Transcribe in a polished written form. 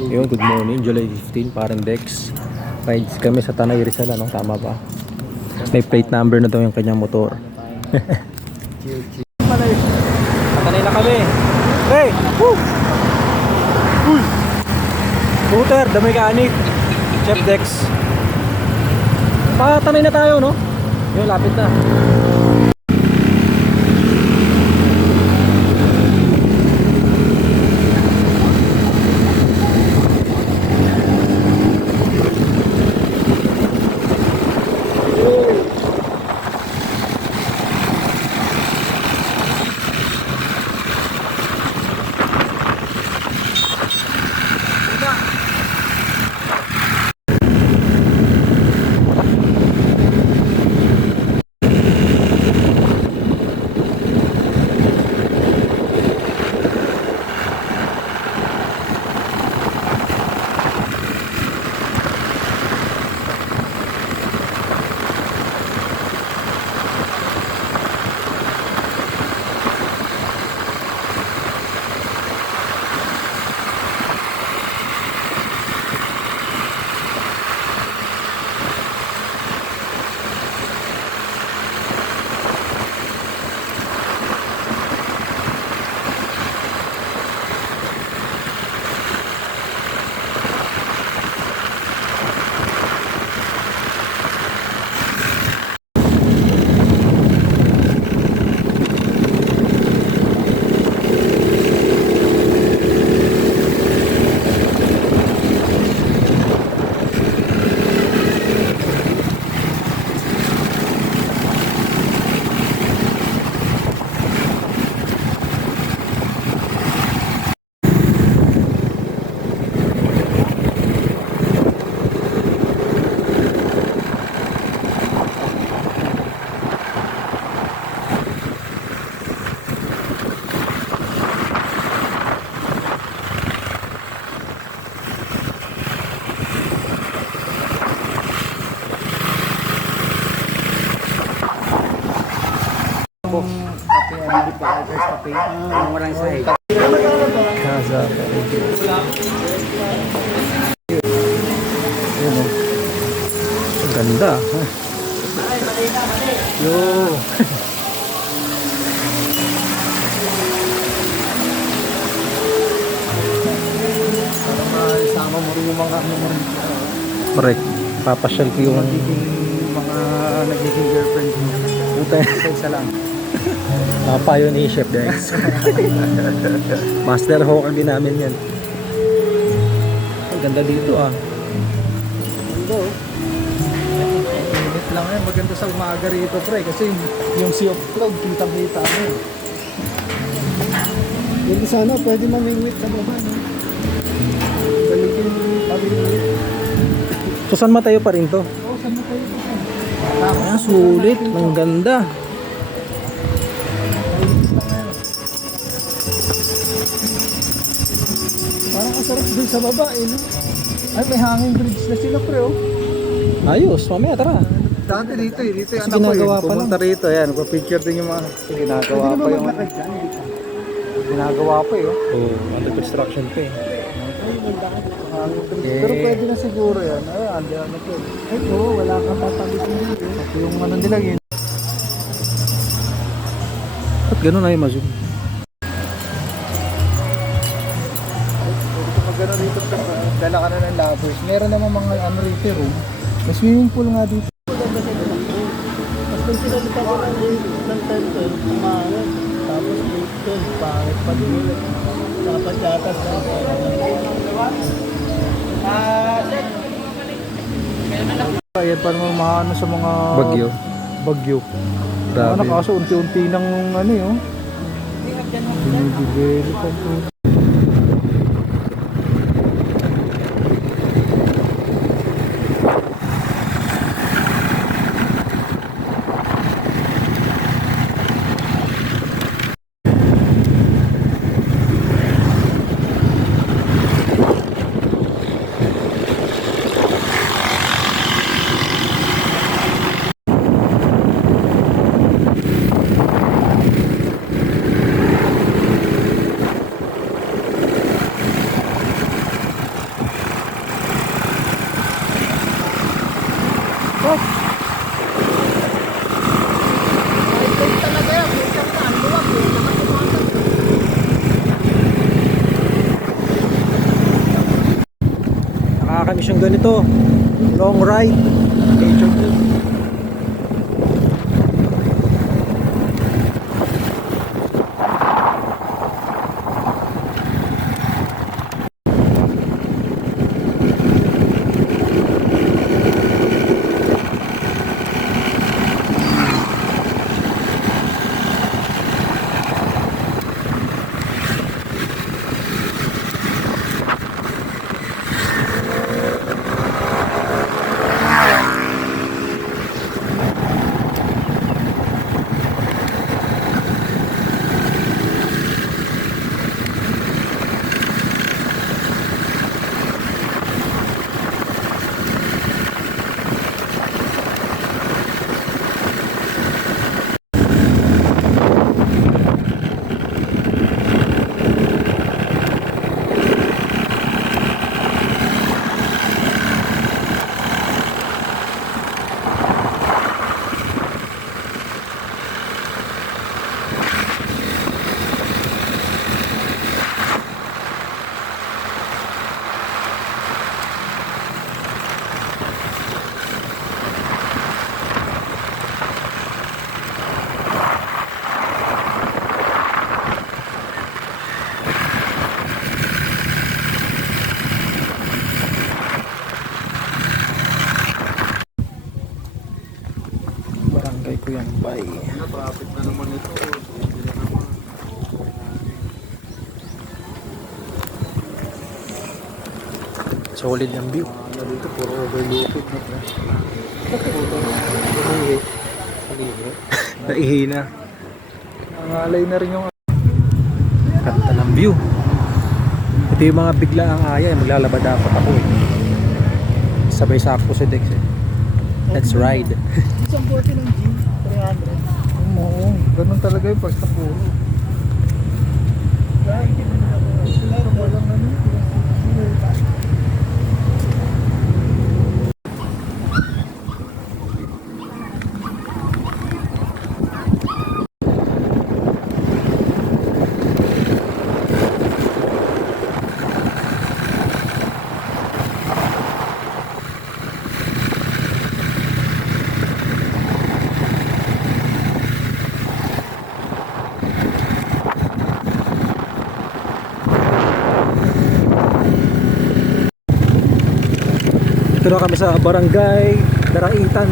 Yun, good morning, July 15, parang Dex. Rides kami sa Tanay, Rizal, ano? Tama ba? May plate number na daw yung kanyang motor. Tanay na kami. Hey! Woo! Uy! Scooter, the mechanic. Chef Dex. Tanay na tayo, no? Yun, lapit na. Caza, ang ganda. Yo. Sama mo rin yung mga Correct. Papasyal ko yung mga nagiging girlfriend mo. Isa lang. Papa yun ni Chef Dex. Master hawker din namin yan. Ang ganda dito ah. Ganda oh. Init lang yan. Maganda sa umaga rito pre. Kasi yung sea of cloud kitang-kita mo. Yung sana pwede mamingwit sa baba no? Galigin pamingwit. So San Mateo pa rin to? Oo, San Mateo pa rin. Ah, sulit. Ang ganda. Parang kasarap dun sa baba eh no? Ay may hanging bridge na sila pre oh. Ayos, mamaya tara. Dati dito eh, dito yung Kasi anak ko ginagawa eh. pa Pumunta rito, yan, picture din yung mga ginagawa pa yung ginagawa pa eh. Oh, under construction pa eh. Pero pwede na siguro yan. Ay, andi ano po. Ay, oo, wala kang tatabisin dito. Yung ano nila yun. Ba't ganun ay ma-zoom? Pwede ka mag-ano dito. Dala ka na ng lovers. Meron naman mga ano rito room. May swimming pool nga dito. Tapos pinagkita ko ng tento, umangat. Tapos dito, pangit pa din. Dapat yatas na. Ayan pa naman maano sa mga bagyo. Grabe. Ano kaso unti-unti nang ano yun. Binibigay pa po. nakakamiss yung ganito. Long ride. Nature view. Barangay Cuyambay. Traffic na naman ito. Hindi na naman. Solid yung view. Ano dito, puro overloaded na pre. Naihina. Nangalay na rin yung Ganda ng view. Ito yung mga bigla ang aya. Maglalaba dapat ako eh. Sabay sakto si Dex eh. Let's ride. isang bote ng gin, 300. Oo, ganun talaga yung pag sa puro. Walang ano. Ito na kami sa Barangay Daraitan.